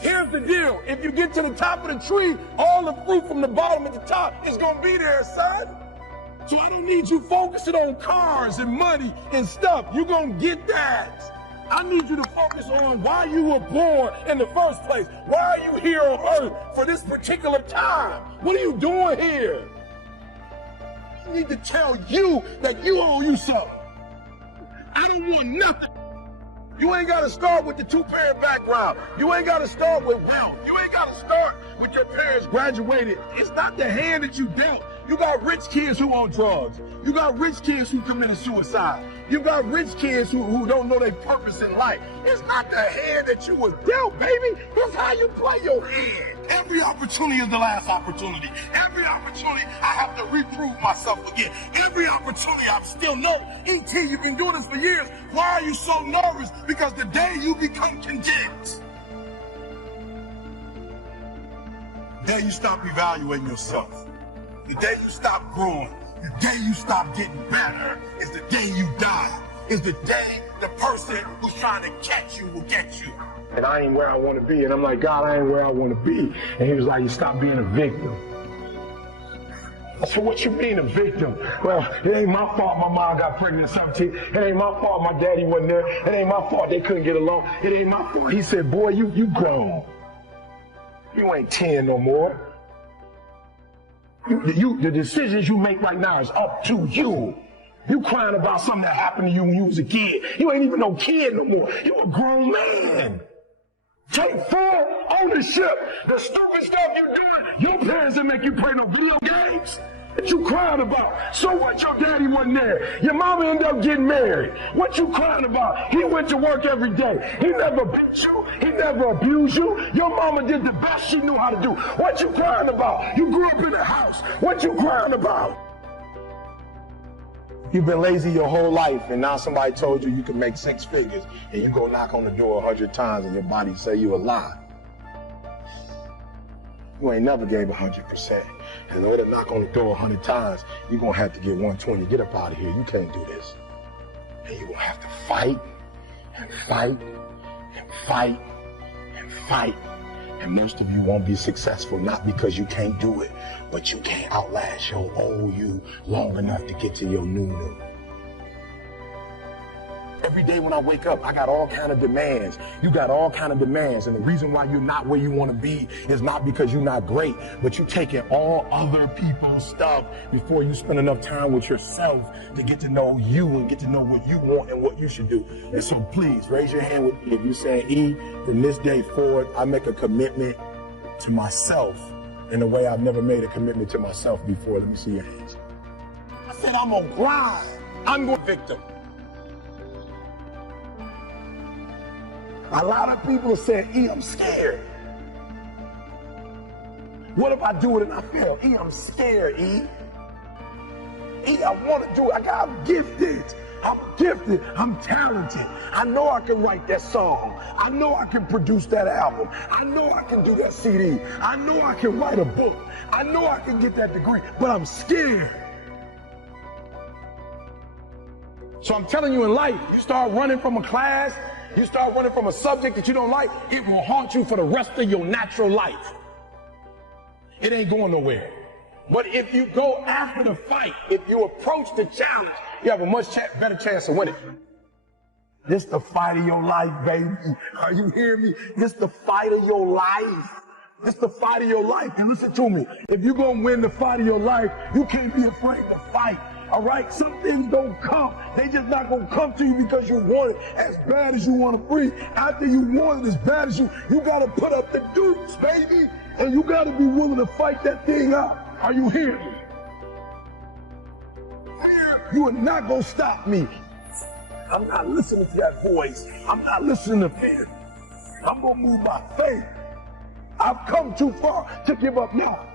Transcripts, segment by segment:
Here's the deal. If you get to the top of the tree, all the fruit from the bottom at the top is going to be there, son. So I don't need you focusing on cars and money and stuff. You're going to get that. I need you to focus on why you were born in the first place. Why are you here on earth for this particular time? What are you doing here? I need to tell you that you owe you something. I don't want nothing. You ain't got to start with the two-parent background. You ain't got to start with wealth. You ain't got to start with your parents graduated. It's not the hand that you dealt. You got rich kids who own drugs. You got rich kids who committed suicide. You got rich kids who don't know their purpose in life. It's not the hand that you was dealt, baby. It's how you play your hand. Every opportunity is the last opportunity. Every opportunity, I have to reprove myself again. Every opportunity, I still know. E.T., you've been doing this for years. Why are you so nervous? Because the day you become content, the day you stop evaluating yourself, the day you stop growing, the day you stop getting better, is the day you die. Is the day the person who's trying to catch you will get you. And I ain't where I want to be. And I'm like, God, I ain't where I want to be. And he was like, you stop being a victim. I said, what you mean a victim? Well, it ain't my fault my mom got pregnant at 17. It ain't my fault my daddy wasn't there. It ain't my fault they couldn't get along. It ain't my fault. He said, boy, you grown. You ain't 10 no more. The decisions you make right now is up to you. You crying about something that happened to you when you was a kid. You ain't even no kid no more. You a grown man. Take full ownership. The stupid stuff you doing, your parents didn't make you play no video games. What you crying about? So what, your daddy wasn't there? Your mama ended up getting married. What you crying about? He went to work every day. He never beat you. He never abused you. Your mama did the best she knew how to do. What you crying about? You grew up in a house. What you crying about? You've been lazy your whole life, and now somebody told you you can make 6 figures, and you go knock on the door 100 times, and your body say you a lie. You ain't never gave 100%. And in order to knock on the door 100 times, you're going to have to get 120. Get up out of here. You can't do this. And you're going to have to fight and fight and fight and fight. And most of you won't be successful, not because you can't do it, but you can't outlast your old you long enough to get to your new. Every day when I wake up, I got all kind of demands. You got all kind of demands. And the reason why you're not where you want to be is not because you're not great, but you're taking all other people's stuff before you spend enough time with yourself to get to know you and get to know what you want and what you should do. And so please raise your hand with me if you're saying, E, from this day forward, I make a commitment to myself in a way I've never made a commitment to myself before. Let me see your hands. I said, I'm gonna grind. I'm going victim. A lot of people are saying, E, I'm scared. What if I do it and I fail? E, I'm scared, E. E, I want to do it. I'm gifted. I'm gifted. I'm talented. I know I can write that song. I know I can produce that album. I know I can do that CD. I know I can write a book. I know I can get that degree, but I'm scared. So I'm telling you, in life, you start running from a class, you start running from a subject that you don't like, it will haunt you for the rest of your natural life. It ain't going nowhere. But if you go after the fight, if you approach the challenge, you have a much better chance of winning. This the fight of your life, baby. Are you hearing me? This the fight of your life. This the fight of your life. And listen to me. If you're going to win the fight of your life, you can't be afraid to fight. All right? Some things don't come. They just not going to come to you because you want it as bad as you want to breathe. After you want it as bad as you got to put up the dukes, baby. And you got to be willing to fight that thing out. Are you hearing me? You are not going to stop me. I'm not listening to that voice. I'm not listening to fear. I'm going to move by faith. I've come too far to give up now.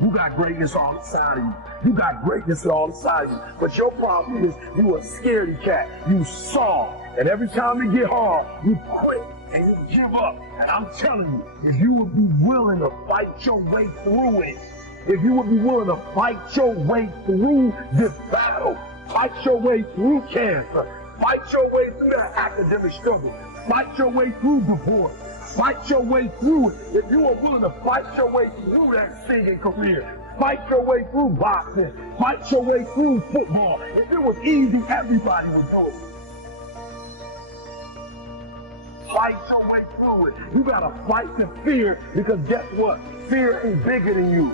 You got greatness all inside of you. You got greatness all inside of you. But your problem is you a scaredy cat. You soft. And every time it get hard, you quit and you give up. And I'm telling you, if you would be willing to fight your way through it, if you would be willing to fight your way through this battle, fight your way through cancer, Fight your way through that academic struggle. Fight your way through divorce. Fight your way through it. If you are willing to fight your way through that singing career, fight your way through boxing, fight your way through football. If it was easy, everybody would do it. Fight your way through it. You gotta fight the fear, because guess what? Fear is bigger than you.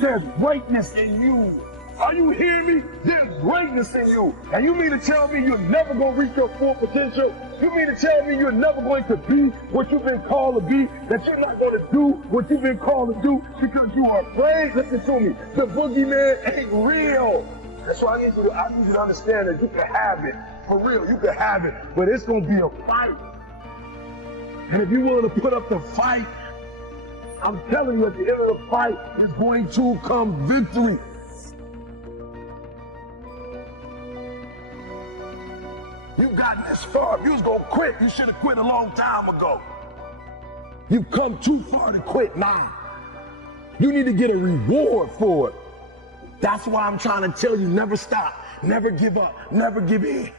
There's greatness in you. Are you hearing me? There's greatness in you. And you mean to tell me you're never going to reach your full potential? You mean to tell me you're never going to be what you've been called to be? That you're not going to do what you've been called to do because you are afraid? Listen to me. The boogeyman ain't real. That's why I need you to understand that you can have it. For real, you can have it. But it's going to be a fight. And if you're willing to put up the fight, I'm telling you, at the end of the fight is going to come victory. You've gotten this far. If you was going to quit, you should have quit a long time ago. You've come too far to quit now. You need to get a reward for it. That's why I'm trying to tell you, never stop, never give up, never give in.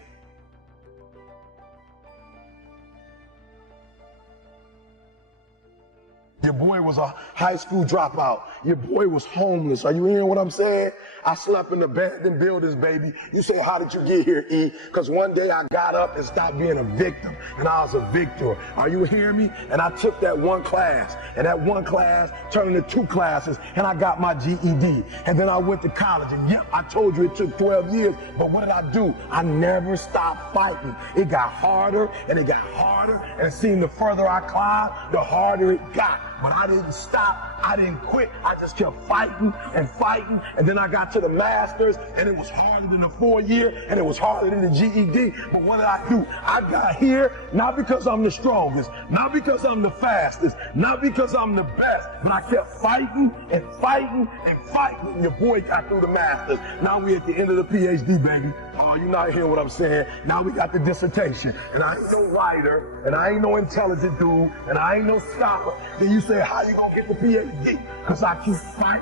Your boy was a high school dropout. Your boy was homeless. Are you hearing what I'm saying? I slept in abandoned buildings, baby. You say, how did you get here, E? Because one day I got up and stopped being a victim, and I was a victor. Are you hearing me? And I took that one class, and that one class turned into 2 classes, and I got my GED. And then I went to college, and yeah, I told you it took 12 years, but what did I do? I never stopped fighting. It got harder, and it got harder, and it seemed the further I climbed, the harder it got. But I didn't stop. I didn't quit. I just kept fighting and fighting. And then I got to the master's, and it was harder than the 4-year, and it was harder than the GED. But what did I do? I got here not because I'm the strongest, not because I'm the fastest, not because I'm the best, but I kept fighting and fighting and fighting. And your boy got through the master's. Now we at the end of the PhD, baby. Oh, you're not hearing what I'm saying. Now we got the dissertation. And I ain't no writer, and I ain't no intelligent dude, and I ain't no scholar. Then you say, how you gonna get the PhD? Because I keep fighting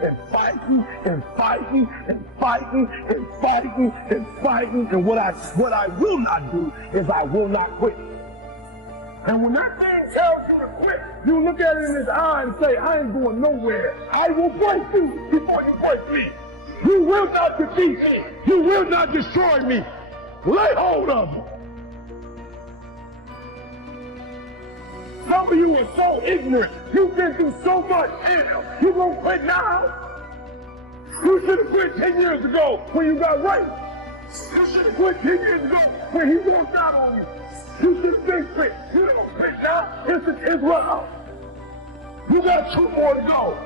and fighting and fighting and fighting and fighting and fighting. And what I will not do is I will not quit. And when that thing tells you to quit, you look at it in his eye and say, I ain't going nowhere. I will break you before you break me. You will not defeat me. You will not destroy me. Lay hold of me. Some of you are so ignorant. You've been through so much. Hell, you gonna quit now? You should have quit 10 years ago when you got raped. You should have quit 10 years ago when he walked out on you. You should have been quit. You don't quit now. It's round. You got 2 more to go.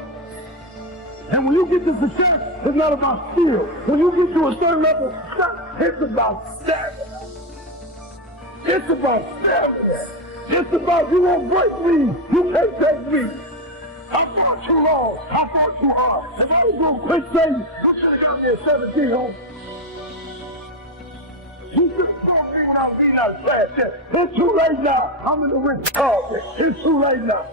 And when you get to success, it's not about skill. When you get to a certain level of success, it's about stamina. It's about stamina. It's about you won't break me. You can't take me. I fought too long. I fought too hard. If I was going to quit Satan, you should have got me at 17 home. You should have told me when I was being out of class that it's too late now. I'm in the rich carpet. It's too late now.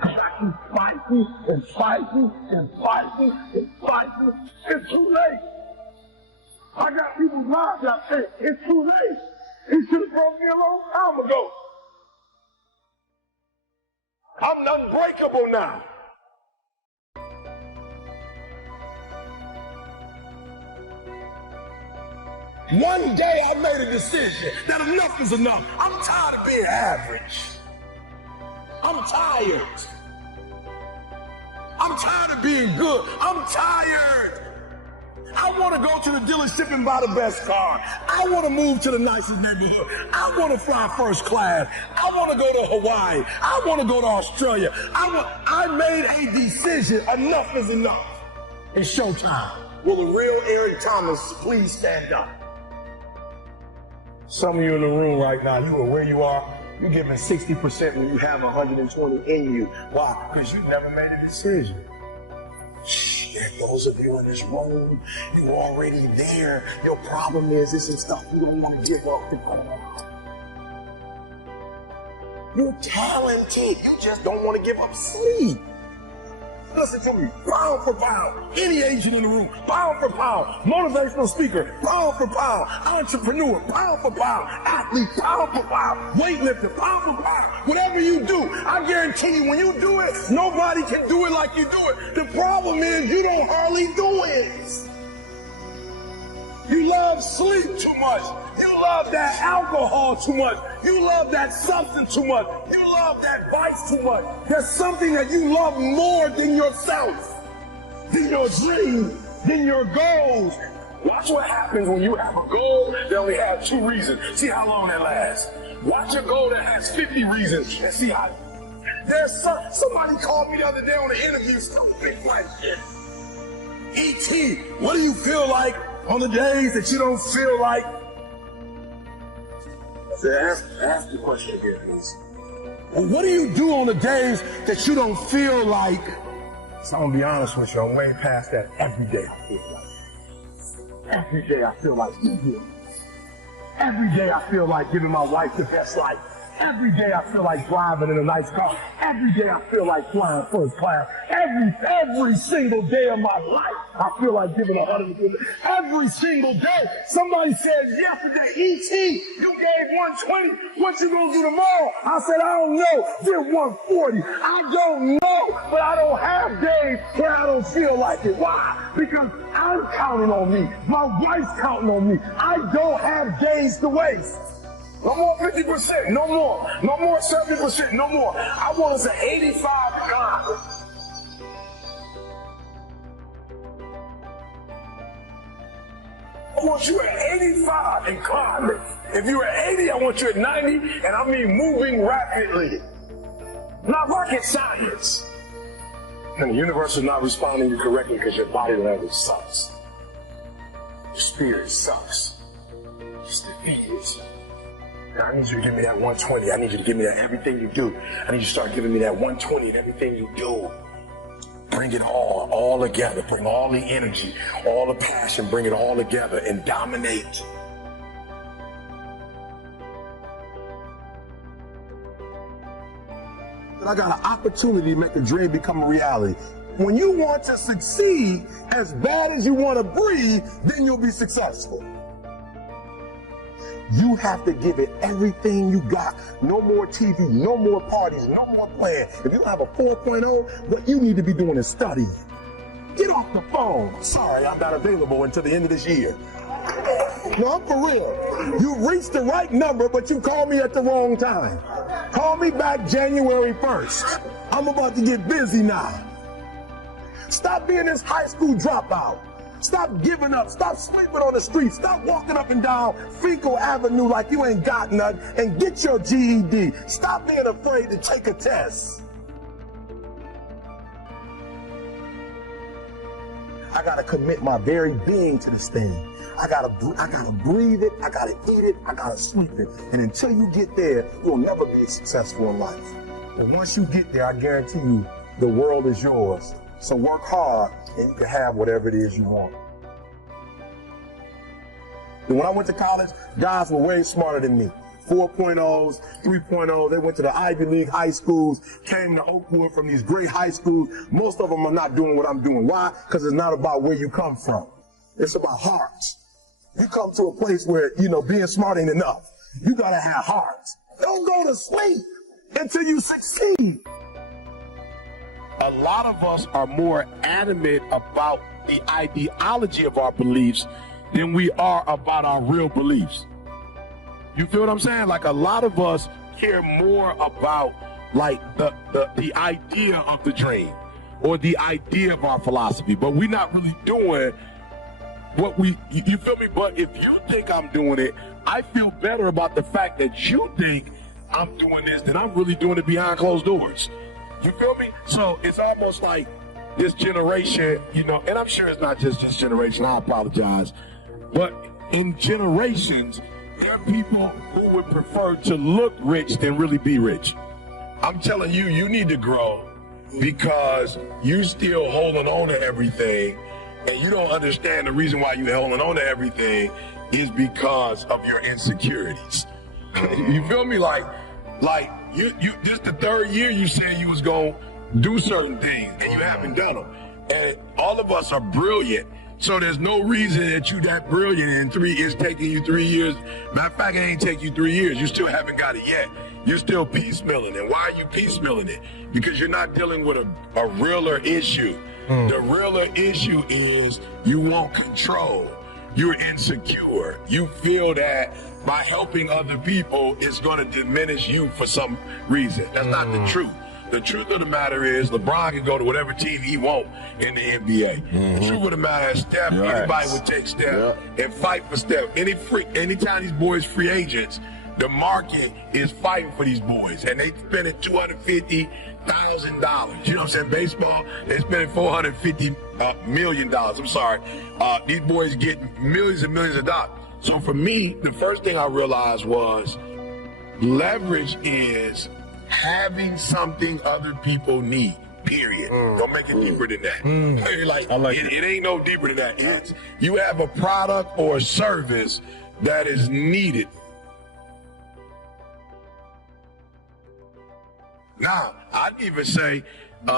I keep fighting and fighting and fighting and fighting. It's too late. I got people's lives out there. It's too late. He should have brought me a long time ago. I'm unbreakable now. One day I made a decision that enough is enough. I'm tired of being average. I'm tired. I'm tired of being good. I'm tired. I want to go to the dealership and buy the best car. I want to move to the nicest neighborhood. I want to fly first class. I want to go to Hawaii. I want to go to Australia. I made a decision. Enough is enough. It's showtime. Will the real Eric Thomas please stand up? Some of you in the room right now, you are where you are. You're giving 60% when you have 120 in you. Why? Because you never made a decision. There those of you in this room, you're already there. Your problem is this is stuff you don't want to give up to go on. You're talented. You just don't want to give up sleep. listen to me, pound for pound, any agent in the room, pound for pound, motivational speaker, pound for pound, entrepreneur, pound for pound, athlete, pound for pound, weightlifter, pound for pound, whatever you do, I guarantee you when you do it, nobody can do it like you do it. The problem is you don't hardly do it. You love sleep too much. You love that alcohol too much. You love that substance too much. You love that vice too much. There's something that you love more than yourself, than your dream, than your goals. Watch what happens when you have a goal that only has 2 reasons. See how long that lasts. Watch a goal that has 50 reasons and see how. Somebody called me the other day on an interview, so big like shit. E.T., what do you feel like on the days that you don't feel like? I said, ask the question again, please. Well, what do you do on the days that you don't feel like? So I'm gonna be honest with you, I'm way past that. Every day I feel like. Every day I feel like being here. Every day I feel like giving my wife the best life. Every day I feel like driving in a nice car. Every day I feel like flying first class. Every single day of my life, I feel like giving 100%. Every single day. Somebody said yesterday, E.T., you gave 120. What you gonna do tomorrow? I said, I don't know. Did 140. I don't know, but I don't have days where I don't feel like it. Why? Because I'm counting on me. My wife's counting on me. I don't have days to waste. No more 50%, no more. No more 70%, no more. I want us at 85 God. I want you at 85 and climbing. If you're at 80, I want you at 90, and I mean moving rapidly. Not rocket science. And the universe is not responding to you correctly because your body language sucks. Your spirit sucks. It's defeated. I need you to give me that 120. I need you to give me that everything you do. I need you to start giving me that 120 in everything you do. Bring it all together. Bring all the energy, all the passion, bring it all together and dominate. I got an opportunity to make a dream become a reality. When you want to succeed as bad as you want to breathe, then you'll be successful. You have to give it everything you got. No more TV, no more parties, no more playing. If you have a 4.0, what you need to be doing is studying. Get off the phone. Sorry, I'm not available until the end of this year. No, I'm for real. You reached the right number, but you called me at the wrong time. Call me back January 1st. I'm about to get busy now. Stop being this high school dropout. Stop giving up. Stop sleeping on the street. Stop walking up and down Fecal Avenue like you ain't got nothing, and get your GED. Stop being afraid to take a test. I gotta commit my very being to this thing. I gotta breathe it. I gotta eat it. I gotta sleep it. And until you get there, you'll never be successful in life. And once you get there, I guarantee you, the world is yours. So work hard, and you can have whatever it is you want. And when I went to college, guys were way smarter than me. 4.0s, 3.0s, they went to the Ivy League high schools, came to Oakwood from these great high schools. Most of them are not doing what I'm doing. Why? Because it's not about where you come from. It's about hearts. You come to a place where, being smart ain't enough. You gotta have hearts. Don't go to sleep until you succeed. A lot of us are more adamant about the ideology of our beliefs than we are about our real beliefs. You feel what I'm saying? Like, a lot of us care more about like the idea of the dream or the idea of our philosophy, but we're not really doing what you feel me? But if you think I'm doing it, I feel better about the fact that you think I'm doing this than I'm really doing it behind closed doors. You feel me? So it's almost like this generation, and I'm sure it's not just this generation, I apologize, but in generations, there are people who would prefer to look rich than really be rich. I'm telling you, you need to grow because you still holding on to everything, and you don't understand the reason why you're holding on to everything is because of your insecurities. You feel me? Like you this the third year you said you was gonna do certain things, and you haven't done them. And all of us are brilliant. So there's no reason that you that brilliant and it's taking you 3 years. Matter of fact, it ain't take you 3 years. You still haven't got it yet. You're still piecemealing. And why are you piecemealing it? Because you're not dealing with a realer issue. The realer issue is you want control. You're insecure. You feel that by helping other people, it's going to diminish you for some reason. That's not the truth. The truth of the matter is LeBron can go to whatever team he wants in the NBA. The truth of the matter is Steph, anybody would take Steph and fight for Steph. Anytime these boys free agents, the market is fighting for these boys, and they spending $250,000. You know what I'm saying? Baseball, they spending $450 million. I'm sorry. These boys get millions and millions of dollars. So for me, the first thing I realized was leverage is having something other people need, period. Don't make it deeper than that. It ain't no deeper than that. It's you have a product or a service that is needed. Now, I'd even say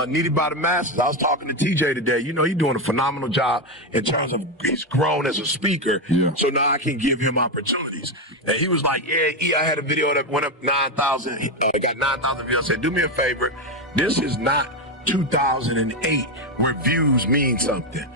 needed by the masses. I was talking to TJ today. You know, he's doing a phenomenal job in terms of he's grown as a speaker. Yeah. So now I can give him opportunities. And he was like, yeah, I had a video that went up 9,000. Got 9,000 views. I said, do me a favor. This is not 2008 where views mean something.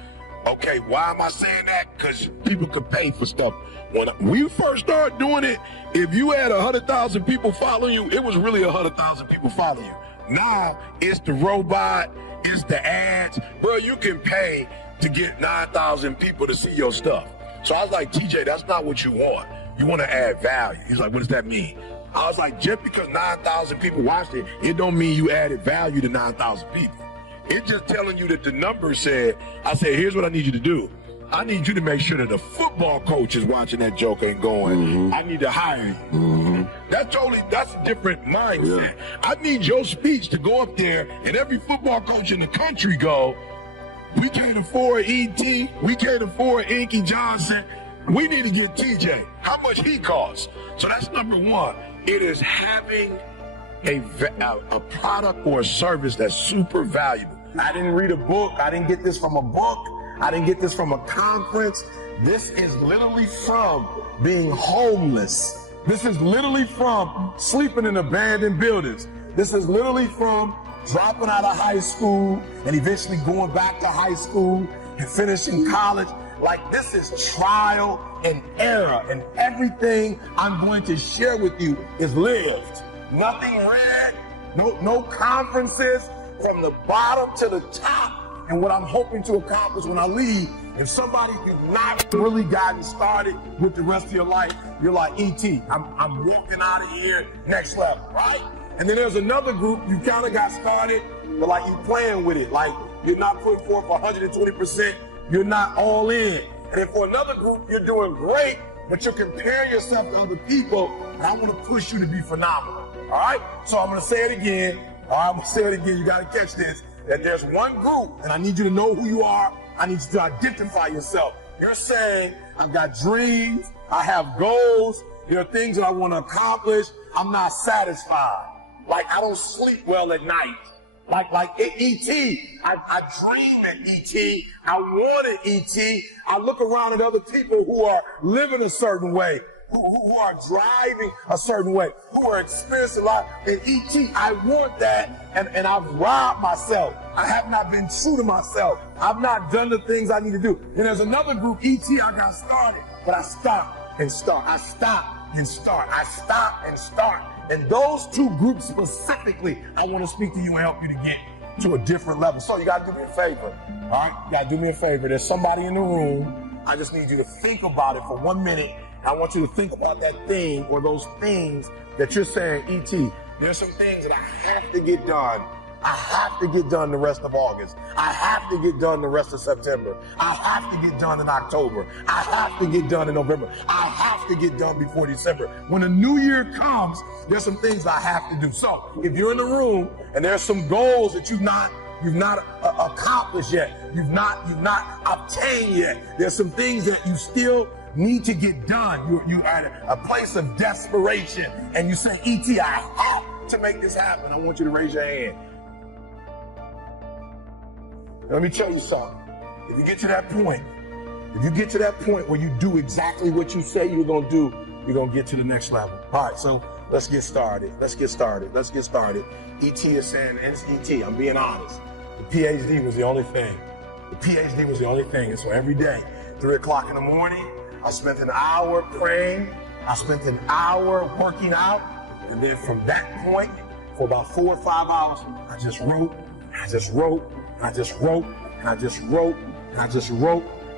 Okay, why am I saying that? Because people could pay for stuff. When we first started doing it, if you had 100,000 people following you, it was really 100,000 people following you. Now, it's the robot, it's the ads. Bro, you can pay to get 9,000 people to see your stuff. So I was like, TJ, that's not what you want. You want to add value. He's like, what does that mean? I was like, just because 9,000 people watched it, it don't mean you added value to 9,000 people. It's just telling you that the numbers said, I said, here's what I need you to do. I need you to make sure that the football coach is watching that joker and going, I need to hire you. That's a different mindset. Yeah. I need your speech to go up there and every football coach in the country go, we can't afford E.T., we can't afford Inky Johnson. We need to get TJ. How much he costs? So that's number one. It is having a product or a service that's super valuable. I didn't read a book. I didn't get this from a book. I didn't get this from a conference. This is literally from being homeless. This is literally from sleeping in abandoned buildings. This is literally from dropping out of high school and eventually going back to high school and finishing college. Like, this is trial and error, and everything I'm going to share with you is lived. Nothing read, no conferences, from the bottom to the top. And what I'm hoping to accomplish when I leave, if somebody has not really gotten started with the rest of your life, you're like, E.T., I'm walking out of here next level, right? And then there's another group, you kind of got started, but like you playing with it. Like, you're not putting forth 120%, you're not all in. And then for another group, you're doing great, but you're comparing yourself to other people, and I want to push you to be phenomenal, all right? So I'm going to say it again. All right, I'm going to say it again. You got to catch this. That there's one group, and I need you to know who you are. I need you to identify yourself. You're saying, I've got dreams, I have goals, there are things that I want to accomplish, I'm not satisfied. Like, I don't sleep well at night. Like E.T., I dream at E.T., I wanted E.T., I look around at other people who are living a certain way, who are driving a certain way, who are experiencing a lot. And E.T., I want that, and I've robbed myself. I have not been true to myself. I've not done the things I need to do. And there's another group, E.T., I got started, but I stop and start. I stop and start. I stop and start. And those two groups specifically, I want to speak to you and help you to get to a different level. So you got to do me a favor, all right? You got to do me a favor. There's somebody in the room. I just need you to think about it for 1 minute. I want you to think about that thing or those things that you're saying, E.T., there's some things that I have to get done. I have to get done the rest of August. I have to get done the rest of September. I have to get done in October. I have to get done in November. I have to get done before December. When the new year comes, there's some things I have to do. So if you're in the room and there's some goals that you've not accomplished yet, you've not obtained yet, there's some things that you still need to get done. You are at a place of desperation and you say, E.T., I have to make this happen. I want you to raise your hand. Let me tell you something. If you get to that point, where you do exactly what you say you're gonna do, you're gonna get to the next level. All right, so let's get started. ET is saying, ET, I'm being honest. The PhD was the only thing. And so every day, 3 o'clock in the morning, I spent an hour praying. I spent an hour working out. And then from that point, for about 4 or 5 hours, I just wrote.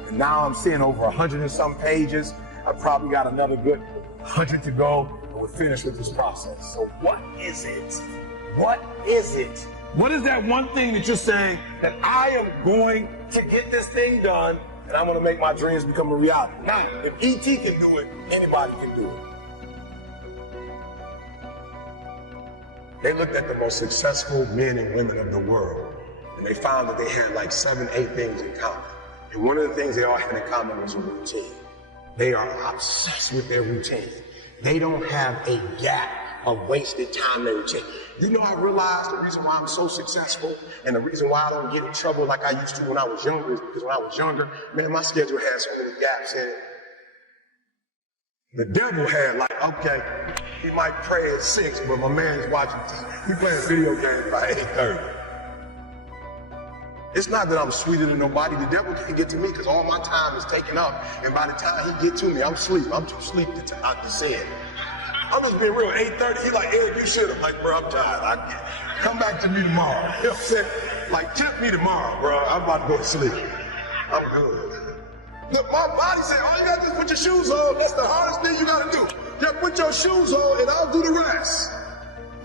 And now I'm seeing over 100 and some pages. I've probably got another good 100 to go, and we're finished with this process. So what is it? What is that one thing that you're saying that I am going to get this thing done, and I'm going to make my dreams become a reality? Now, if ET can do it, anybody can do it. They looked at the most successful men and women of the world, and they found that they had like 7, 8 things in common. And one of the things they all had in common was a routine. They are obsessed with their routine. They don't have a gap of wasted time in their routine. You know, I realized the reason why I'm so successful and the reason why I don't get in trouble like I used to when I was younger is because when I was younger, man, my schedule had so many gaps in it. The devil had like, okay, he might pray at 6, but my man is watching TV. He playing video games by 8:30. It's not that I'm sweeter than nobody. The devil can't get to me because all my time is taken up. And by the time he get to me, I'm asleep. I'm too asleep to say it. I'm just being real. 8:30, he like, Eric, you should. I'm like, bro, I'm tired. Come back to me tomorrow. You know what I'm saying? Like, tempt me tomorrow, bro. I'm about to go to sleep. I'm good. Look, my body said, all you got to do is put your shoes on. That's the hardest thing you got to do. Just put your shoes on and I'll do the rest.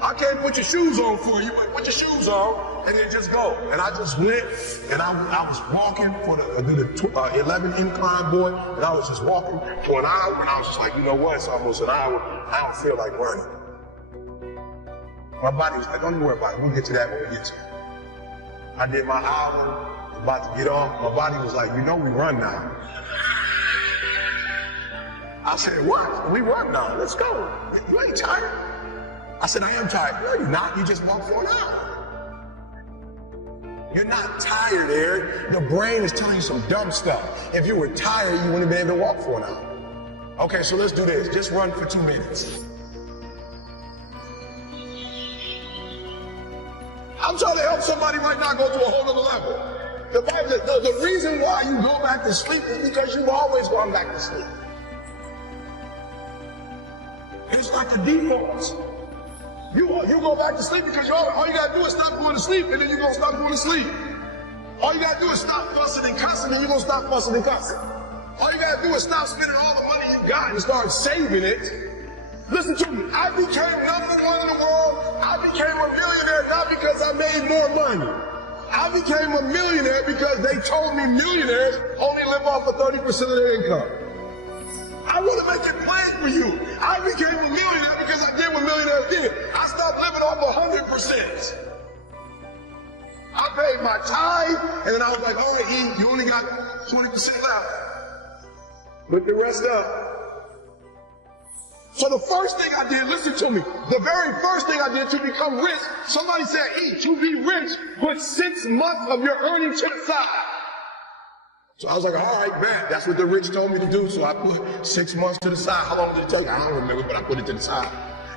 I can't put your shoes on for you, but put your shoes on and then just go. And I just went and I was walking for the 11 incline, boy, and I was just walking for an hour and I was just like, you know what, it's almost an hour. I don't feel like running. My body was like, don't worry about it. We'll get to that when we get to it. I did my hour, about to get off. My body was like, you know we run now. I said, what? We run now. Let's go. You ain't tired? I said, I am tired. No, you're not. You just walked for an hour. You're not tired, Eric. The brain is telling you some dumb stuff. If you were tired, you wouldn't have been able to walk for an hour. Okay, so let's do this. Just run for 2 minutes. I'm trying to help somebody right now go to a whole other level. The reason why you go back to sleep is because you've always gone back to sleep. It's like the default. You go back to sleep because all you gotta do is stop going to sleep, and then you're gonna stop going to sleep. All you gotta do is stop fussing and cussing, and you're gonna stop fussing and cussing. All you gotta do is stop spending all the money you got and start saving it. Listen to me, I became number one in the world. I became a millionaire not because I made more money. I became a millionaire because they told me millionaires only live off of 30% of their income. I want to make it plain for you. I became a millionaire because I did what millionaires did. I stopped living off 100%. I paid my tithe, and then I was like, all right, E, you only got 20% left. Look the rest up. So the first thing I did, listen to me, the very first thing I did to become rich, somebody said, E, to be rich, put 6 months of your earnings to the side. So I was like, all right, man, that's what the rich told me to do. So I put 6 months to the side. How long did it take? I don't remember, but I put it to the side.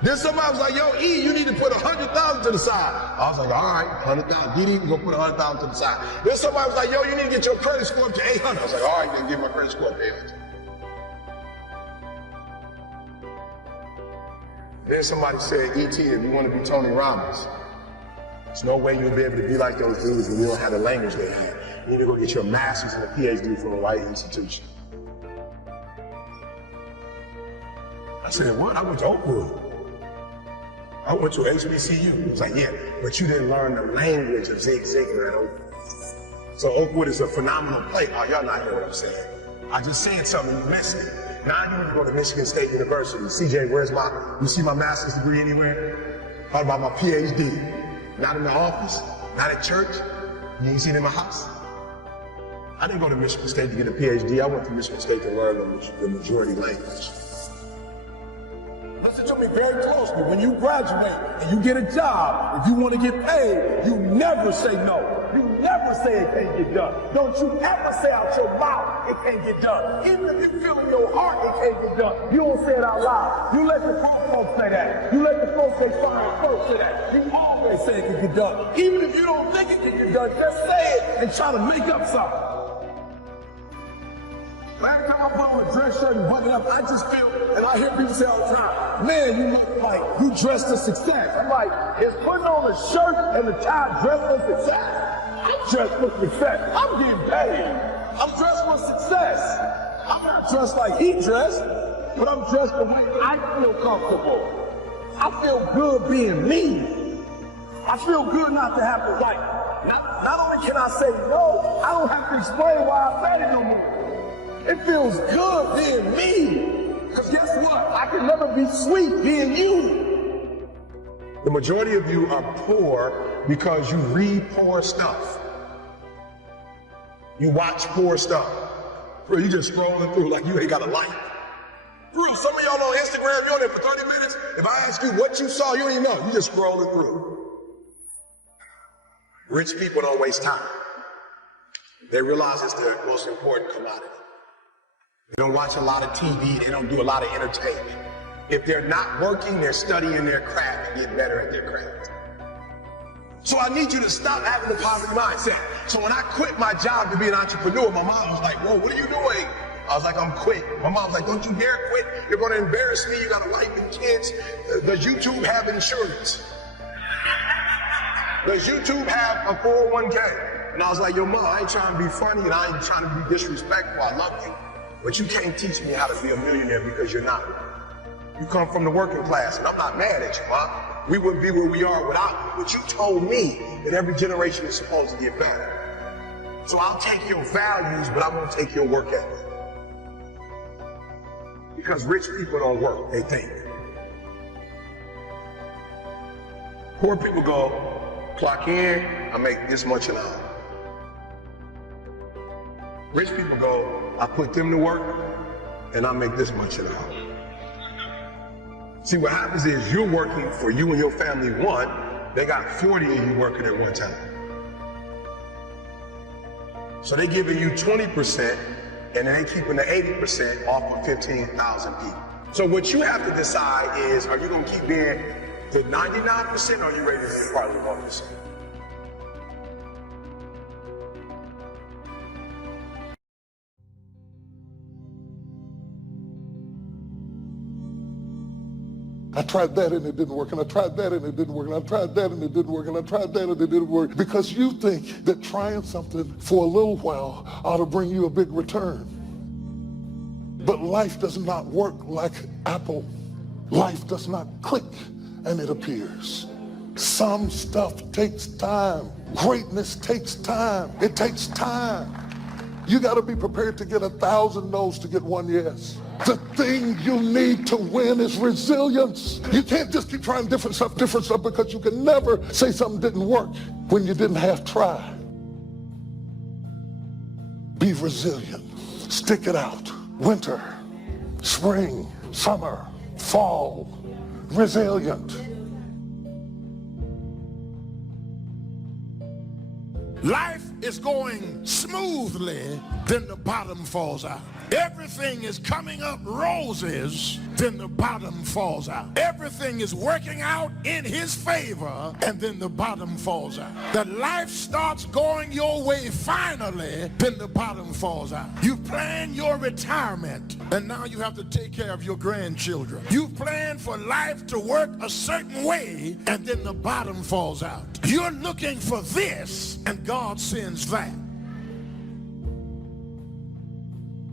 Then somebody was like, yo, E, you need to put 100,000 to the side. I was like, all right, 100,000. Did even go put 100,000 to the side. Then somebody was like, yo, you need to get your credit score up to 800. I was like, all right, then get my credit score up to 800. Then somebody said, E.T., if you want to be Tony Robbins, there's no way you'll be able to be like those dudes when you don't have the language they have. You need to go get your master's and a PhD from the right institution. I said, what? I went to Oakwood. I went to HBCU. He was like, yeah, but you didn't learn the language of Zig Ziglar at Oakwood. So Oakwood is a phenomenal place. Oh, y'all not hear what I'm saying. I just said something, you missed it. Now I need to go to Michigan State University. CJ, you see my master's degree anywhere? How about my PhD? Not in the office, not at church. You ain't seen it in my house. I didn't go to Michigan State to get a PhD. I went to Michigan State to learn the majority language. Listen to me very closely. When you graduate and you get a job, if you want to get paid, you never say no. You never ever say it can't get done. Don't you ever say out your mouth it can't get done. Even if you feel in your heart it can't get done, you don't say it out loud. You let the grown folks say that. You let the folks say fine folks say that. You always say it can get done. Even if you don't think it can get done, just say it and try to make up something. Every time I put on a dress shirt and button it up, I just feel, and I hear people say all the time, man, you look like you dressed for success. I'm like, is putting on a shirt and a tie dressed for success? I'm dressed for success. I'm getting paid. I'm dressed for success. I'm not dressed like he dressed, but I'm dressed the way I feel comfortable. I feel good being me. I feel good not to have to, like, not only can I say no, I don't have to explain why I said it no more. It feels good being me. Because guess what? I can never be sweet being you. The majority of you are poor because you read poor stuff. You watch poor stuff. Bro, you just scrolling through like you ain't got a life. Bro, some of y'all on Instagram, you're on there for 30 minutes. If I ask you what you saw, you don't even know. You just scrolling through. Rich people don't waste time. They realize it's their most important commodity. They don't watch a lot of TV, they don't do a lot of entertainment. If they're not working, they're studying their craft and get better at their craft. So I need you to stop having a positive mindset. So when I quit my job to be an entrepreneur, my mom was like, whoa, what are you doing? I was like, I'm quit. My mom was like, don't you dare quit. You're gonna embarrass me, you got a wife and kids. Does YouTube have insurance? Does YouTube have a 401k? And I was like, yo mom, I ain't trying to be funny and I ain't trying to be disrespectful, I love you. But you can't teach me how to be a millionaire because you're not. You come from the working class, and I'm not mad at you, Mom. We wouldn't be where we are without you. But you told me that every generation is supposed to get better. So I'll take your values, but I'm gonna take your work ethic. Because rich people don't work, they think. Poor people go, clock in, I make this much an hour. Rich people go, I put them to work, and I make this much an hour. See, what happens is you're working for you and your family one, they got 40 of you working at one time. So they're giving you 20%, and then they keeping the 80% off of 15,000 people. So what you have to decide is, are you gonna keep being the 99%, or are you ready to be part of the 1%? I tried that and it didn't work, and I tried that and it didn't work, and I tried that and it didn't work, and I tried that and it didn't work. Because you think that trying something for a little while ought to bring you a big return. But life does not work like Apple. Life does not click and it appears. Some stuff takes time. Greatness takes time. It takes time. You got to be prepared to get 1,000 no's to get one yes. The thing you need to win is resilience. You can't just keep trying different stuff, because you can never say something didn't work when you didn't half try. Be resilient. Stick it out. Winter, spring, summer, fall. Resilient. Life is going smoothly, then the bottom falls out. Everything is coming up roses, then the bottom falls out. Everything is working out in his favor, and then the bottom falls out. That life starts going your way finally, then the bottom falls out. You plan your retirement, and now you have to take care of your grandchildren. You plan for life to work a certain way, and then the bottom falls out. You're looking for this, and God sends that.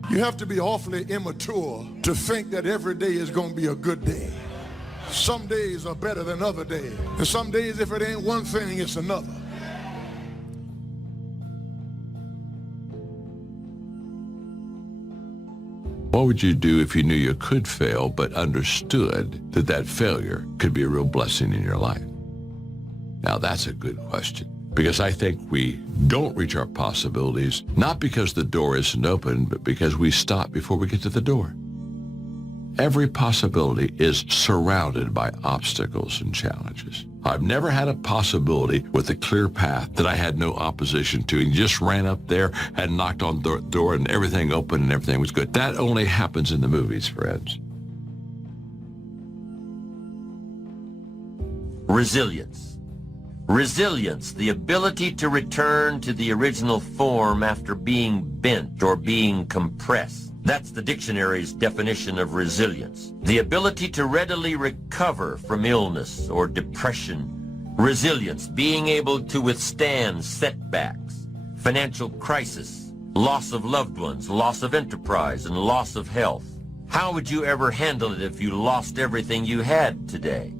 You have to be awfully immature to think that every day is going to be a good day. Some days are better than other days. And some days, if it ain't one thing, it's another. What would you do if you knew you could fail, but understood that that failure could be a real blessing in your life? Now, that's a good question, because I think we don't reach our possibilities, not because the door isn't open, but because we stop before we get to the door. Every possibility is surrounded by obstacles and challenges. I've never had a possibility with a clear path that I had no opposition to and just ran up there and knocked on the door and everything opened and everything was good. That only happens in the movies, friends. Resilience. Resilience, the ability to return to the original form after being bent or being compressed. That's the dictionary's definition of resilience. The ability to readily recover from illness or depression. Resilience, being able to withstand setbacks, financial crisis, loss of loved ones, loss of enterprise, and loss of health. How would you ever handle it if you lost everything you had today?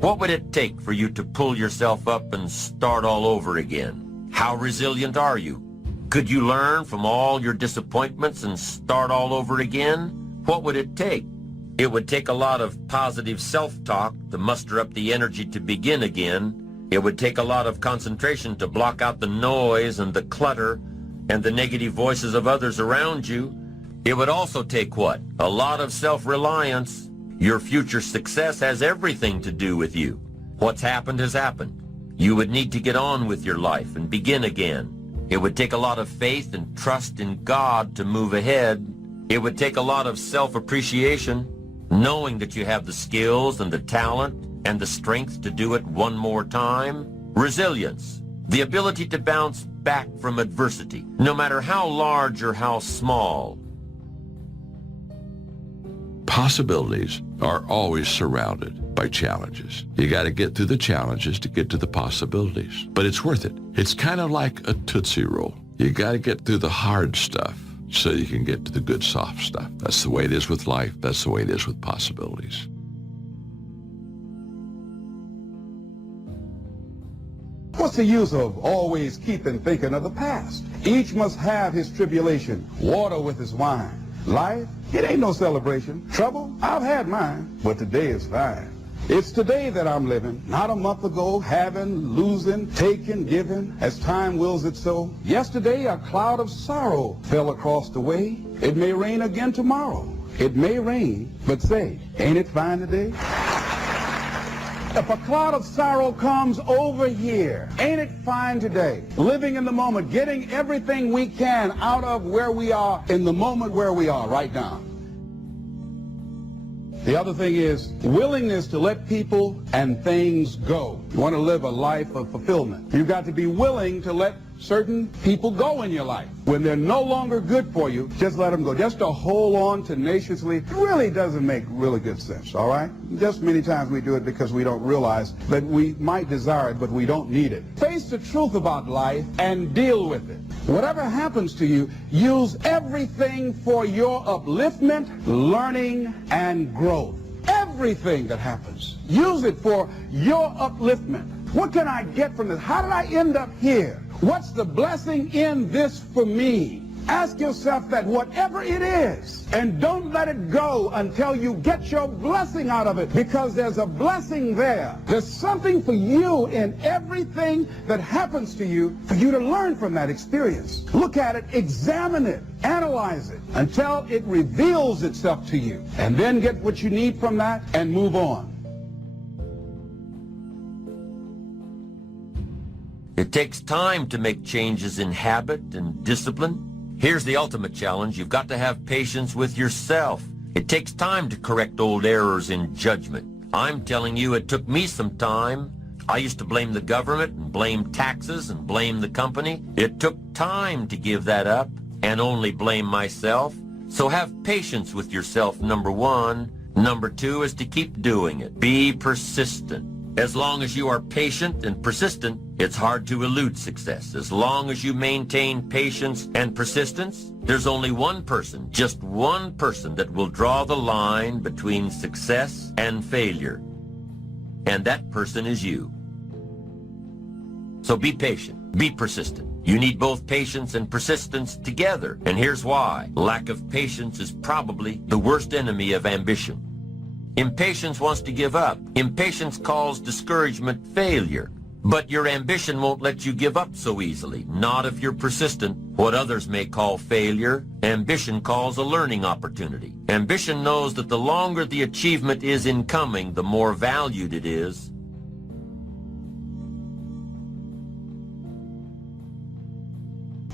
What would it take for you to pull yourself up and start all over again? How resilient are you? Could you learn from all your disappointments and start all over again? What would it take? It would take a lot of positive self-talk to muster up the energy to begin again. It would take a lot of concentration to block out the noise and the clutter and the negative voices of others around you. It would also take what? A lot of self-reliance. Your future success has everything to do with you. What's happened has happened. You would need to get on with your life and begin again. It would take a lot of faith and trust in God to move ahead. It would take a lot of self-appreciation, knowing that you have the skills and the talent and the strength to do it one more time. Resilience, the ability to bounce back from adversity, no matter how large or how small. Possibilities are always surrounded by challenges. You got to get through the challenges to get to the possibilities. But it's worth it. It's kind of like a Tootsie Roll. You got to get through the hard stuff so you can get to the good soft stuff. That's the way it is with life. That's the way it is with possibilities. What's the use of always keeping thinking of the past? Each must have his tribulation, water with his wine. Life, it ain't no celebration. Trouble, I've had mine, but today is fine. It's today that I'm living, not a month ago, having, losing, taking, giving, as time wills it so. Yesterday, a cloud of sorrow fell across the way. It may rain again tomorrow. It may rain, but say, ain't it fine today? If a cloud of sorrow comes over here, ain't it fine today? Living in the moment, getting everything we can out of where we are in the moment where we are right now. The other thing is willingness to let people and things go. You want to live a life of fulfillment. You've got to be willing to let certain people go in your life. When they're no longer good for you, just let them go. Just to hold on tenaciously really doesn't make really good sense, all right? Just many times we do it because we don't realize that we might desire it, but we don't need it. Face the truth about life and deal with it. Whatever happens to you, use everything for your upliftment, learning, and growth. Everything that happens, use it for your upliftment. What can I get from this? How did I end up here? What's the blessing in this for me? Ask yourself that, whatever it is, and don't let it go until you get your blessing out of it, because there's a blessing there. There's something for you in everything that happens to you for you to learn from that experience. Look at it, examine it, analyze it until it reveals itself to you, and then get what you need from that and move on. It takes time to make changes in habit and discipline. Here's the ultimate challenge. You've got to have patience with yourself. It takes time to correct old errors in judgment. I'm telling you, it took me some time. I used to blame the government and blame taxes and blame the company. It took time to give that up and only blame myself. So have patience with yourself, number one. Number two is to keep doing it. Be persistent. As long as you are patient and persistent, it's hard to elude success. As long as you maintain patience and persistence, there's only one person, just one person, that will draw the line between success and failure. And that person is you. So be patient, be persistent. You need both patience and persistence together. And here's why. Lack of patience is probably the worst enemy of ambition. Impatience wants to give up. Impatience calls discouragement failure. But your ambition won't let you give up so easily, not if you're persistent. What others may call failure, ambition calls a learning opportunity. Ambition knows that the longer the achievement is in coming, the more valued it is.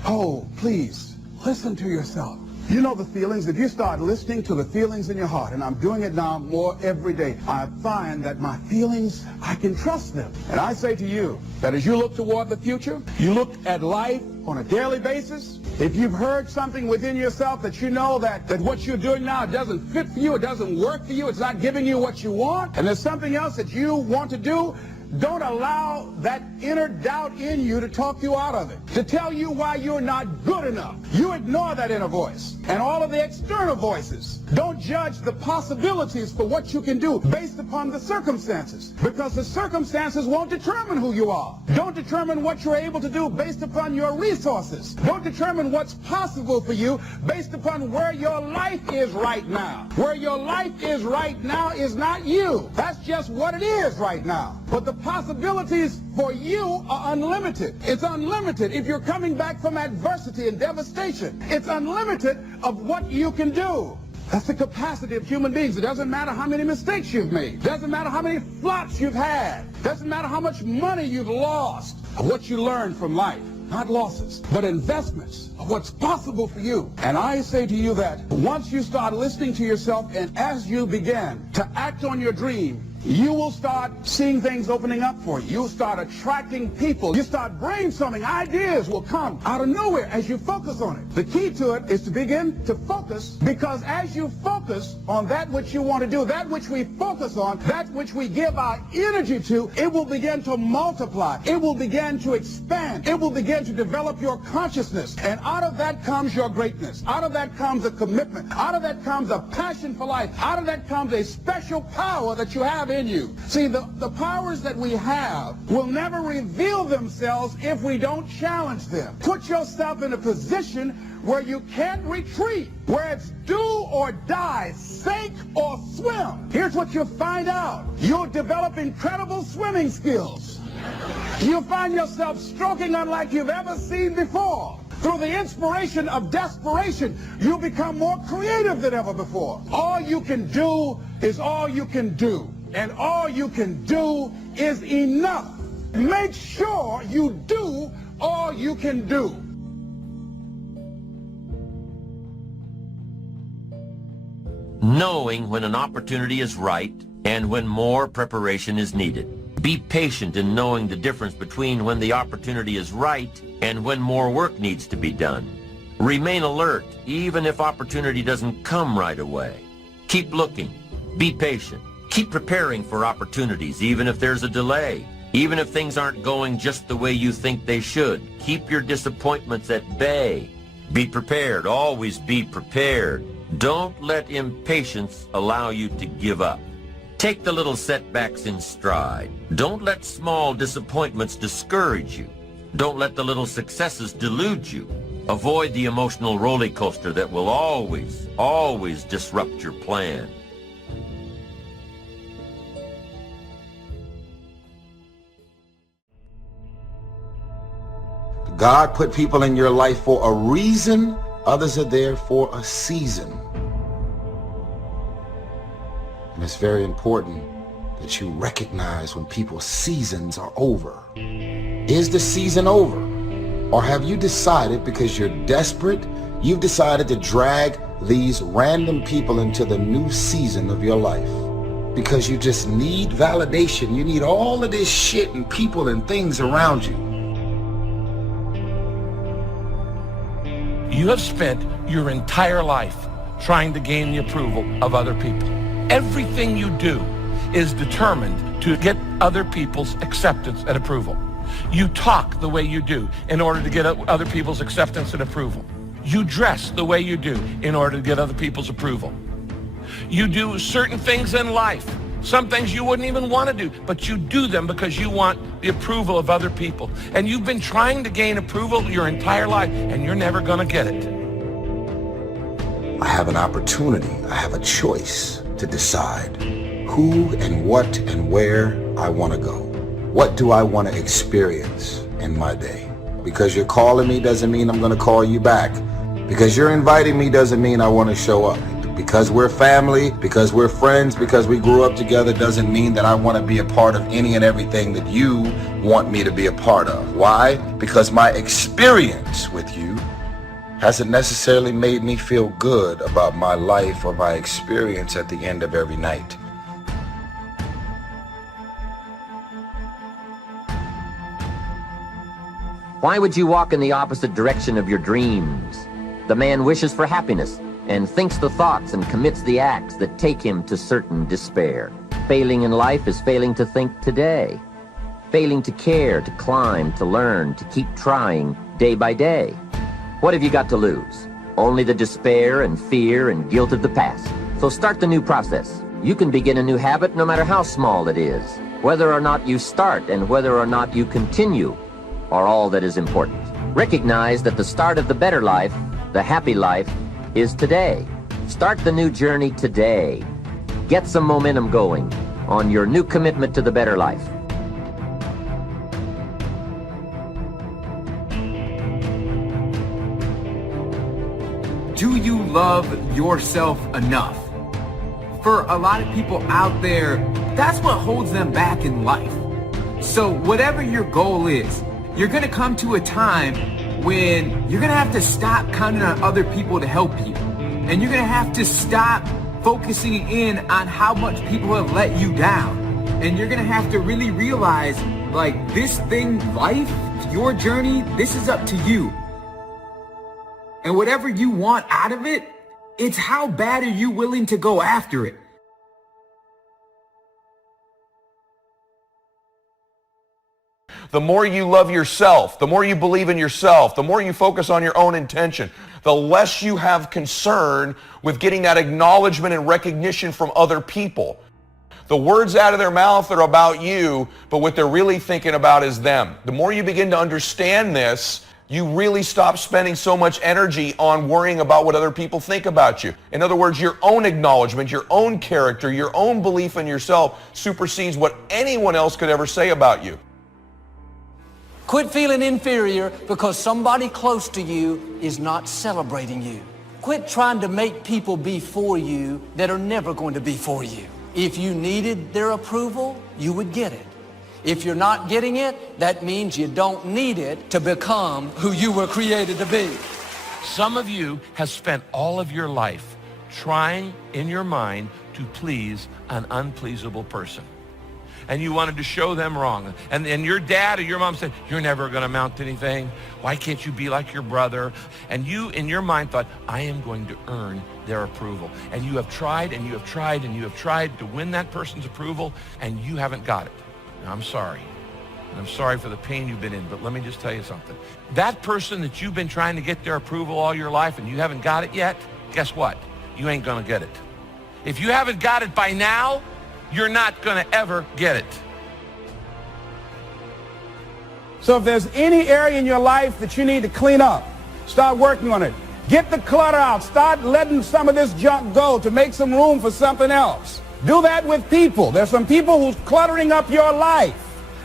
Oh, please, listen to yourself. You know the feelings. If you start listening to the feelings in your heart, and I'm doing it now more every day, I find that my feelings, I can trust them. And I say to you that as you look toward the future, you look at life on a daily basis, if you've heard something within yourself that you know that what you're doing now doesn't fit for you, it doesn't work for you, it's not giving you what you want, and there's something else that you want to do, don't allow that inner doubt in you to talk you out of it, to tell you why you're not good enough. You ignore that inner voice and all of the external voices. Don't judge the possibilities for what you can do based upon the circumstances, because the circumstances won't determine who you are. Don't determine what you're able to do based upon your resources. Don't determine what's possible for you based upon where your life is right now. Where your life is right now is not you. That's just what it is right now. But the possibilities for you are unlimited. It's unlimited if you're coming back from adversity and devastation. It's unlimited of what you can do. That's the capacity of human beings. It doesn't matter how many mistakes you've made. It doesn't matter how many flops you've had. It doesn't matter how much money you've lost. What you learn from life. Not losses, but investments of what's possible for you. And I say to you that once you start listening to yourself and as you begin to act on your dream, you will start seeing things opening up for you. You'll start attracting people. You start brainstorming. Ideas will come out of nowhere as you focus on it. The key to it is to begin to focus, because as you focus on that which you want to do, that which we focus on, that which we give our energy to, it will begin to multiply. It will begin to expand. It will begin to develop your consciousness. And out of that comes your greatness. Out of that comes a commitment. Out of that comes a passion for life. Out of that comes a special power that you have in you. See, the powers that we have will never reveal themselves if we don't challenge them. Put yourself in a position where you can't retreat, where it's do or die, sink or swim. Here's what you'll find out. You'll develop incredible swimming skills. You'll find yourself stroking unlike you've ever seen before. Through the inspiration of desperation, you'll become more creative than ever before. All you can do is all you can do. And all you can do is enough. Make sure you do all you can do. Knowing when an opportunity is right and when more preparation is needed. Be patient in knowing the difference between when the opportunity is right and when more work needs to be done. Remain alert even if opportunity doesn't come right away. Keep looking. Be patient. Keep preparing for opportunities, even if there's a delay, even if things aren't going just the way you think they should. Keep your disappointments at bay. Be prepared. Always be prepared. Don't let impatience allow you to give up. Take the little setbacks in stride. Don't let small disappointments discourage you. Don't let the little successes delude you. Avoid the emotional roller coaster that will always disrupt your plan. God put people in your life for a reason. Others are there for a season. And it's very important that you recognize when people's seasons are over. Is the season over? Or have you decided, because you're desperate, you've decided to drag these random people into the new season of your life? Because you just need validation. You need all of this shit and people and things around you. You have spent your entire life trying to gain the approval of other people. Everything you do is determined to get other people's acceptance and approval. You talk the way you do in order to get other people's acceptance and approval. You dress the way you do in order to get other people's approval. You do certain things in life, some things you wouldn't even want to do, but you do them because you want the approval of other people. And you've been trying to gain approval your entire life, and you're never going to get it. I have an opportunity, I have a choice to decide who and what and where I want to go. What do I want to experience in my day? Because you're calling me doesn't mean I'm going to call you back. Because you're inviting me doesn't mean I want to show up. Because we're family, because we're friends, because we grew up together doesn't mean that I want to be a part of any and everything that you want me to be a part of. Why? Because my experience with you hasn't necessarily made me feel good about my life or my experience at the end of every night. Why would you walk in the opposite direction of your dreams? The man wishes for happiness and thinks the thoughts and commits the acts that take him to certain despair. Failing in life is failing to think today, failing to care, to climb, to learn, to keep trying day by day. What have you got to lose? Only the despair and fear and guilt of the past. So start the new process. You can begin a new habit no matter how small it is. Whether or not you start and whether or not you continue are all that is important. Recognize that the start of the better life, the happy life, is today. Start the new journey today. Get some momentum going on your new commitment to the better life. Do you love yourself enough? For a lot of people out there, that's what holds them back in life. So whatever your goal is, you're gonna come to a time when you're gonna have to stop counting on other people to help you. And you're gonna have to stop focusing in on how much people have let you down. And you're gonna have to really realize, like, this thing, life, your journey, this is up to you. And whatever you want out of it, it's how bad are you willing to go after it. The more you love yourself, the more you believe in yourself, the more you focus on your own intention, the less you have concern with getting that acknowledgement and recognition from other people. The words out of their mouth are about you, but what they're really thinking about is them. The more you begin to understand this, you really stop spending so much energy on worrying about what other people think about you. In other words, your own acknowledgement, your own character, your own belief in yourself supersedes what anyone else could ever say about you. Quit feeling inferior because somebody close to you is not celebrating you. Quit trying to make people be for you that are never going to be for you. If you needed their approval, you would get it. If you're not getting it, that means you don't need it to become who you were created to be. Some of you have spent all of your life trying in your mind to please an unpleasable person. And you wanted to show them wrong. And your dad or your mom said, you're never going to amount to anything. Why can't you be like your brother? And you, in your mind, thought, I am going to earn their approval. And you have tried and you have tried and you have tried to win that person's approval, and you haven't got it. Now, I'm sorry. And I'm sorry for the pain you've been in, but let me just tell you something. That person that you've been trying to get their approval all your life and you haven't got it yet, guess what? You ain't going to get it. If you haven't got it by now, you're not going to ever get it. So if there's any area in your life that you need to clean up, start working on it. Get the clutter out. Start letting some of this junk go to make some room for something else. Do that with people. There's some people who's cluttering up your life.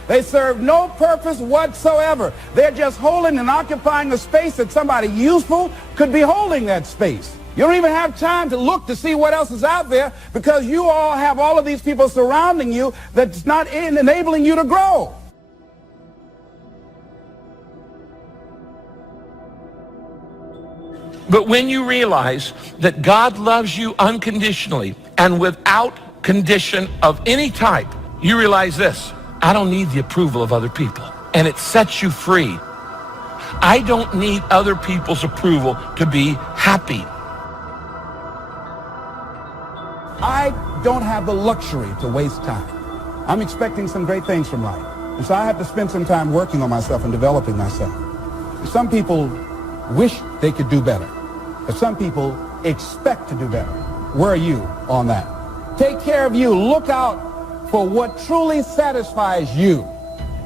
They serve no purpose whatsoever. They're just holding and occupying a space that somebody useful could be holding that space. You don't even have time to look to see what else is out there because you all have all of these people surrounding you that's not enabling you to grow. But when you realize that God loves you unconditionally and without condition of any type, you realize this: I don't need the approval of other people. And it sets you free. I don't need other people's approval to be happy. I don't have the luxury to waste time. I'm expecting some great things from life. And so I have to spend some time working on myself and developing myself. Some people wish they could do better. But some people expect to do better. Where are you on that? Take care of you. Look out for what truly satisfies you.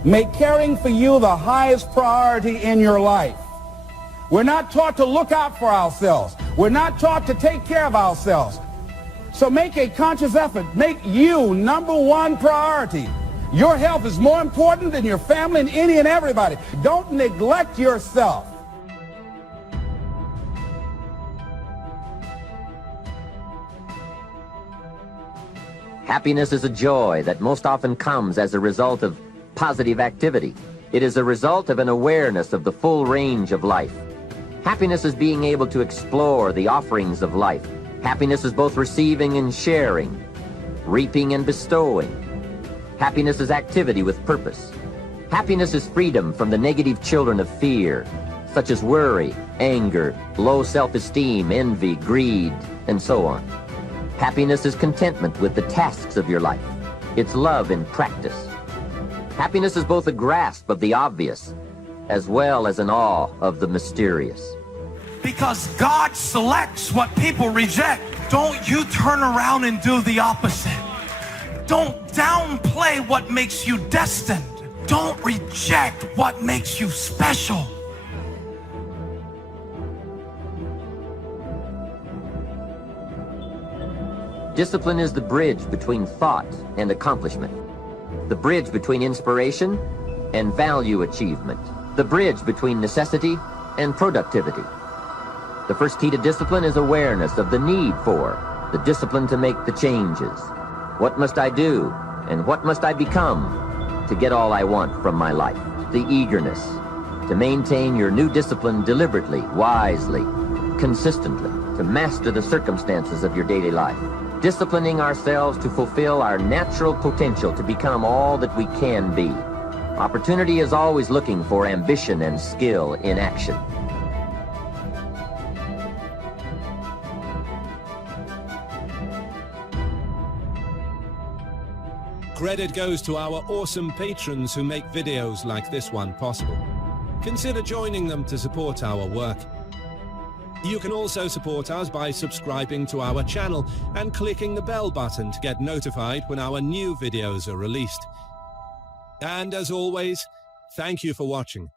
Make caring for you the highest priority in your life. We're not taught to look out for ourselves. We're not taught to take care of ourselves. So make a conscious effort. Make you number one priority. Your health is more important than your family and any and everybody. Don't neglect yourself. Happiness is a joy that most often comes as a result of positive activity. It is a result of an awareness of the full range of life. Happiness is being able to explore the offerings of life. Happiness is both receiving and sharing, reaping and bestowing. Happiness is activity with purpose. Happiness is freedom from the negative children of fear, such as worry, anger, low self-esteem, envy, greed, and so on. Happiness is contentment with the tasks of your life. It's love in practice. Happiness is both a grasp of the obvious, as well as an awe of the mysterious. Because God selects what people reject. Don't you turn around and do the opposite. Don't downplay what makes you destined. Don't reject what makes you special. Discipline is the bridge between thought and accomplishment, the bridge between inspiration and value achievement, the bridge between necessity and productivity. The first key to discipline is awareness of the need for the discipline to make the changes. What must I do and what must I become to get all I want from my life? The eagerness to maintain your new discipline deliberately, wisely, consistently, to master the circumstances of your daily life. Disciplining ourselves to fulfill our natural potential to become all that we can be. Opportunity is always looking for ambition and skill in action. Credit goes to our awesome patrons who make videos like this one possible. Consider joining them to support our work. You can also support us by subscribing to our channel and clicking the bell button to get notified when our new videos are released. And as always, thank you for watching.